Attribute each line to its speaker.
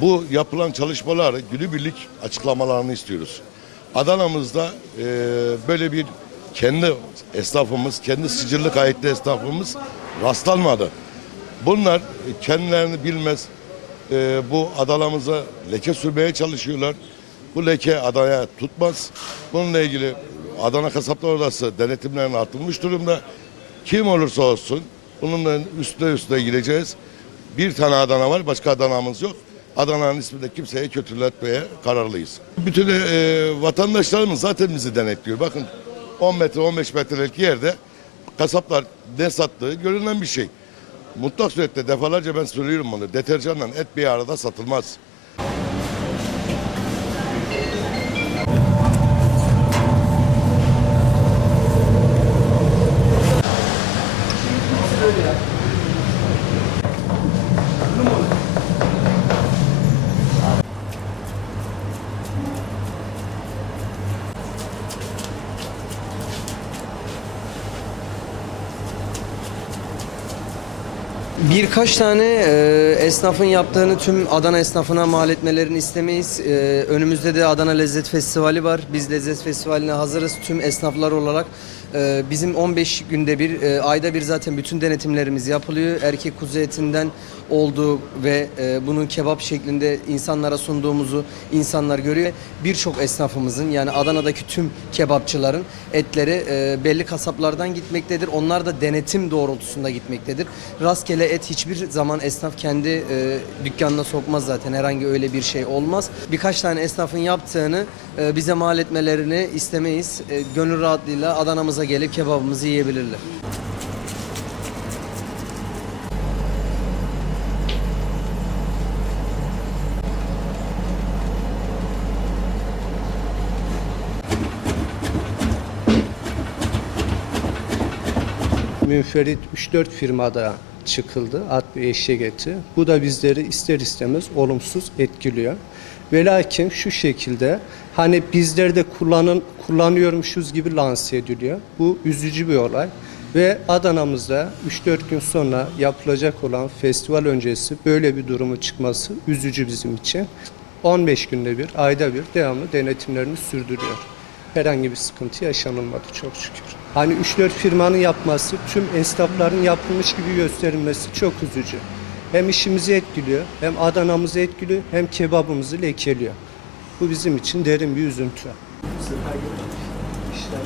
Speaker 1: bu yapılan çalışmaları günübirlik açıklamalarını istiyoruz. Adana'mızda e, böyle bir kendi esnafımız, kendi sicilli kayıtlı esnafımız rastlanmadı. Bunlar kendilerini bilmez, e, bu Adana'mıza leke sürmeye çalışıyorlar. Bu leke Adana'ya tutmaz. Bununla ilgili Adana Kasaplar Odası denetimlerine atılmış durumda. Kim olursa olsun bununla üstüne üstüne gireceğiz. Bir tane Adana var, başka Adana'mız yok. Adana'nın isminde kimseye kötületmeye kararlıyız. Bütün e, vatandaşlarımız zaten bizi denetliyor. Bakın 10 metre 15 metrelik yerde kasaplar ne sattığı görünen bir şey. Mutlak surette defalarca ben söylüyorum bunu. Deterjanla et bir arada satılmaz.
Speaker 2: Birkaç tane e, esnafın yaptığını tüm Adana esnafına mal etmelerini istemeyiz. E, önümüzde de Adana Lezzet Festivali var. Biz Lezzet Festivali'ne hazırız tüm esnaflar olarak. E, bizim 15 günde bir, e, ayda bir zaten bütün denetimlerimiz yapılıyor. Erkek kuzu etinden olduğu ve e, bunun kebap şeklinde insanlara sunduğumuzu insanlar görüyor. Birçok esnafımızın yani Adana'daki tüm kebapçıların etleri e, belli kasaplardan gitmektedir. Onlar da denetim doğrultusunda gitmektedir. Rastgele et hiçbir zaman esnaf kendi e, dükkanına sokmaz zaten. Herhangi öyle bir şey olmaz. Birkaç tane esnafın yaptığını bize mal etmelerini istemeyiz. Gönül rahatlığıyla Adana'mıza gelip kebabımızı yiyebilirler.
Speaker 3: Münferit 3-4 firmada çıkıldı at ve eşek eti. Bu da bizleri ister istemez olumsuz etkiliyor. Ve lakin şu şekilde hani bizlerde kullanın, kullanıyormuşuz gibi lanse ediliyor. Bu üzücü bir olay. Ve Adana'mızda 3-4 gün sonra yapılacak olan festival öncesi böyle bir durumu çıkması üzücü bizim için. 15 günde bir, ayda bir devamlı denetimlerini sürdürüyor herhangi bir sıkıntı yaşanılmadı çok şükür. Hani 3-4 firmanın yapması, tüm esnafların yapılmış gibi gösterilmesi çok üzücü. Hem işimizi etkiliyor, hem Adana'mızı etkiliyor, hem kebabımızı lekeliyor. Bu bizim için derin bir üzüntü. İşler